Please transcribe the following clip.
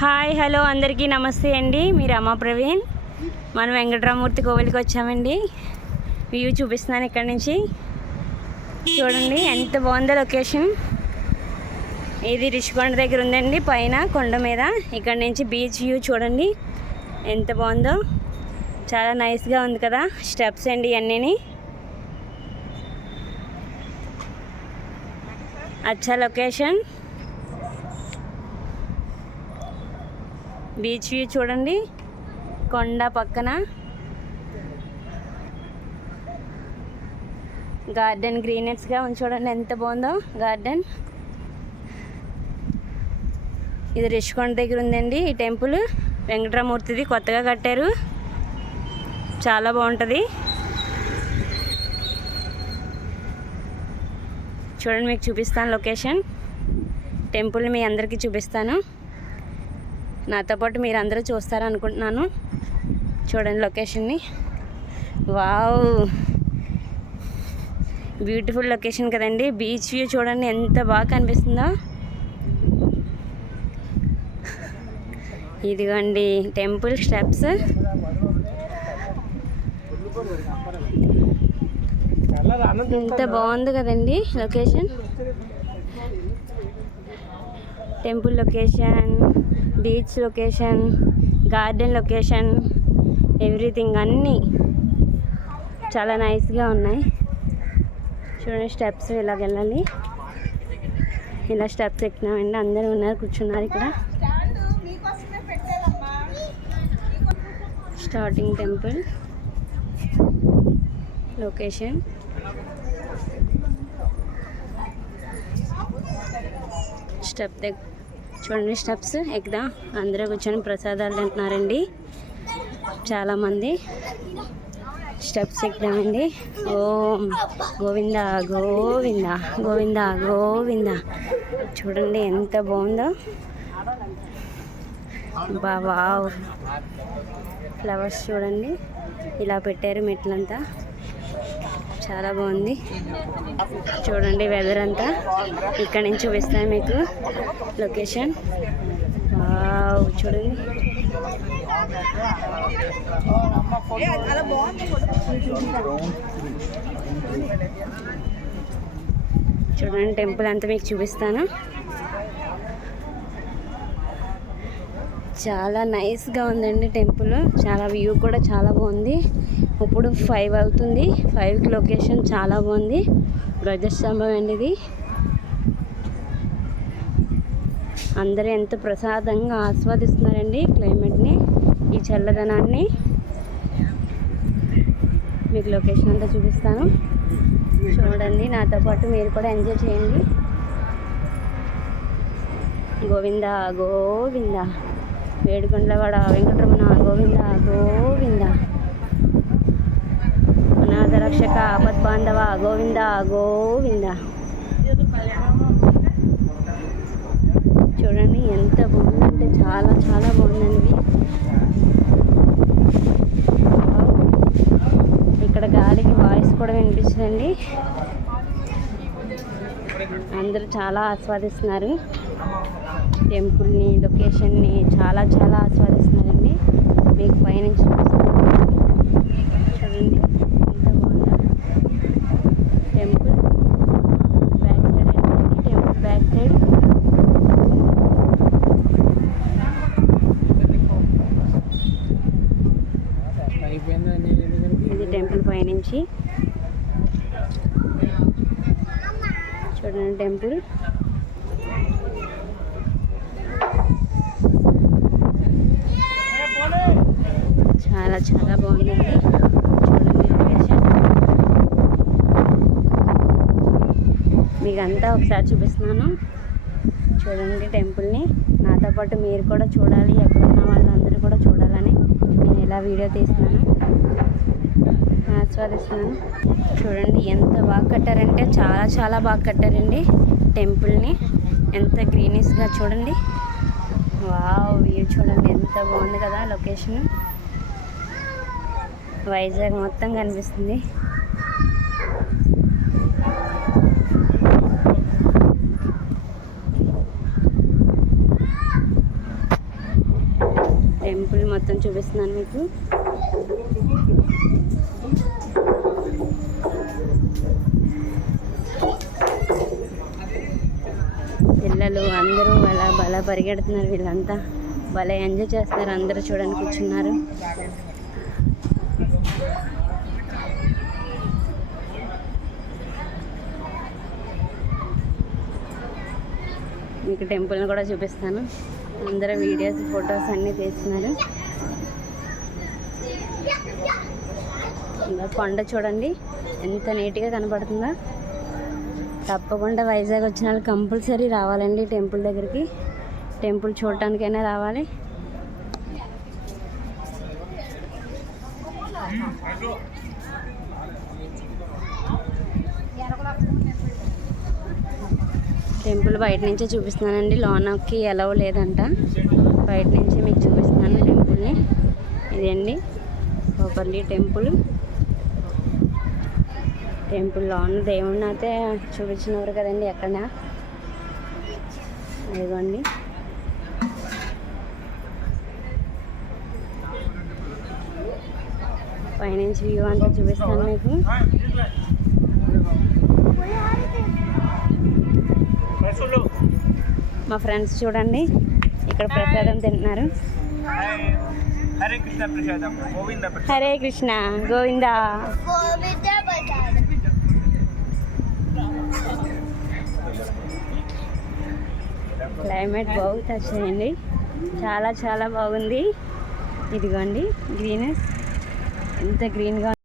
Hi hello అందరికీ నమస్తే అండి. మీరు అమ్మ ప్రవీణ్. మనం వెంకటరామూర్తి కోవిల్కి వచ్చామండి. వ్యూ చూపిస్తున్నాను ఇక్కడ నుంచి. చూడండి ఎంత బాగుందో లొకేషన్. ఇది రిషికొండ దగ్గర ఉందండి పైన కొండ మీద. ఇక్కడ నుంచి బీచ్ వ్యూ చూడండి ఎంత బాగుందో. చాలా నైస్గా ఉంది కదా స్టెప్స్ అండి ఇవన్నీ అచ్చా లొకేషన్. బీచ్ వ్యూ చూడండి. కొండ పక్కన. గార్డెన్ గ్రీనెట్స్గా ఉంది చూడండి. ఎంత బాగుందో గార్డెన్. ఇది రిషికొండ దగ్గర ఉందండి ఈ టెంపుల్. వెంకటరామూర్తిది కొత్తగా కట్టారు. చాలా బాగుంటుంది. చూడండి మీకు చూపిస్తాను లొకేషన్. టెంపుల్ మీ అందరికీ చూపిస్తాను. నాతో పాటు మీరు అందరూ చూస్తారనుకుంటున్నాను. చూడండి లొకేషన్ని. వావ్! బ్యూటిఫుల్ లొకేషన్ కదండి. బీచ్ వ్యూ చూడండి ఎంత బాగా కనిపిస్తుందో. ఇదిగోండి టెంపుల్ స్టెప్స్. ఎంత బాగుంది కదండి location. Temple location beach location garden location everything అన్నీ చాలా నైస్గా ఉన్నాయి. చూడండి స్టెప్స్ ఇలాగ వెళ్ళాలి. ఇలా స్టెప్స్ ఎక్కినామండి. అందరూ ఉన్నారు కూర్చున్నారు ఇక్కడ. Starting temple location. స్టెప్ దగ్గర చూడండి స్టెప్స్ ఎక్కుదా అందరూ కూర్చొని ప్రసాదాలు తింటున్నారండి. చాలామంది స్టెప్స్ ఎక్కుదామండి ఓం గోవింద గోవింద గోవింద గోవింద. చూడండి ఎంత బాగుందో. బావా ఫ్లవర్స్ చూడండి ఇలా పెట్టారు మెట్లంతా. చాలా బాగుంది. చూడండి వెదర్ అంతా. ఇక్కడ నుంచి చూపిస్తాను మీకు లొకేషన్ చూడండి. చూడండి టెంపుల్ అంతా మీకు చూపిస్తాను. చాలా నైస్గా ఉందండి టెంపుల్. చాలా వ్యూ కూడా చాలా బాగుంది. ఇప్పుడు ఫైవ్ అవుతుంది. ఫైవ్కి లొకేషన్ చాలా బాగుంది. ధ్వజస్తంభం అండి ఇది. అందరూ ఎంత ప్రసాదంగా ఆస్వాదిస్తున్నారండి క్లైమేట్ని ఈ చల్లదనాన్ని. మీకు లొకేషన్ అంతా చూపిస్తాను. చూడండి నాతో పాటు మీరు కూడా ఎంజాయ్ చేయండి. గోవింద గోవింద. వేడుకొండలవాడ వెంకటరమణ గోవింద గోవింద. అనాథ రక్షక ఆపద్ బాంధవ గోవింద గోవింద. చూడండి ఎంత బాగుందంటే చాలా చాలా బాగుందండి. ఇక్కడ గాలికి వాయిస్ కూడా వినిపిస్తుందండి అందరూ చాలా ఆస్వాదిస్తున్నారు. టెంపుల్ని లొకేషన్ని చాలా చాలా ఆస్వాదిస్తున్నారండి. మీకు పైనుంచి చూడండి ఎంత బాగుందో టెంపుల్ బ్యాక్ సైడ్ ఏంటండి టెంపుల్ బ్యాక్ సైడ్. ఇది టెంపుల్ పైనుంచి. చూడండి టెంపుల్. చాలా చాలా బాగుందండి. చూడండి. మీకు అంతా ఒకసారి చూపిస్తున్నాను. చూడండి టెంపుల్ని. నాతో పాటు మీరు కూడా చూడాలి ఎక్కడున్న వాళ్ళందరూ కూడా చూడాలని నేను ఇలా వీడియో తీస్తున్నాను. ఆస్వాదిస్తున్నాను. చూడండి ఎంత బాగా కట్టారంటే చాలా చాలా బాగా కట్టారండి టెంపుల్ని. ఎంత గ్రీనిష్గా చూడండి. వావ్ వ్యూ చూడండి ఎంత బాగుంది కదా లొకేషన్. వైజాగ్ మొత్తం కనిపిస్తుంది. టెంపుల్ మొత్తం చూపిస్తున్నాను మీకు. పిల్లలు అందరూ అలా బలా పరిగెడుతున్నారు వీళ్ళంతా. భలే ఎంజాయ్ చేస్తున్నారు అందరూ చూడడానికి కూర్చున్నారు మీకు టెంపుల్ని కూడా చూపిస్తాను. అందరూ వీడియోస్ ఫొటోస్ అన్నీ తీస్తున్నారు. ఇంకా కొండ చూడండి ఎంత నీట్గా కనపడుతుందో. తప్పకుండా వైజాగ్ వచ్చిన వాళ్ళు కంపల్సరీ రావాలండి టెంపుల్ దగ్గరికి. టెంపుల్ చూడటానికైనా రావాలి. టెంపుల్ బయట నుంచే చూపిస్తున్నానండి. లోనకి ఎలా లేదంట. బయట నుంచి మీకు చూపిస్తున్నాను టెంపుల్ని. ఇదండి? కోపర్లి టెంపుల్ టెంపుల్ లోన దేవుడిని అయితే చూపించినవారు కదండి ఎక్కడ? ఇదిగోండి. పైనుంచి వ్యూ అంతా చూపిస్తాను మీకు. మా ఫ్రెండ్స్ చూడండి. ఇక్కడ ప్రసాదం తింటున్నారు. హరే కృష్ణ ప్రసాదం. గోవింద ప్రసాదం. హరే కృష్ణ గోవిందా. క్లైమేట్ బాగుంది వచ్చేయండి చాలా చాలా బాగుంది. ఇదిగోండి గ్రీన్ ఎంత గ్రీన్గా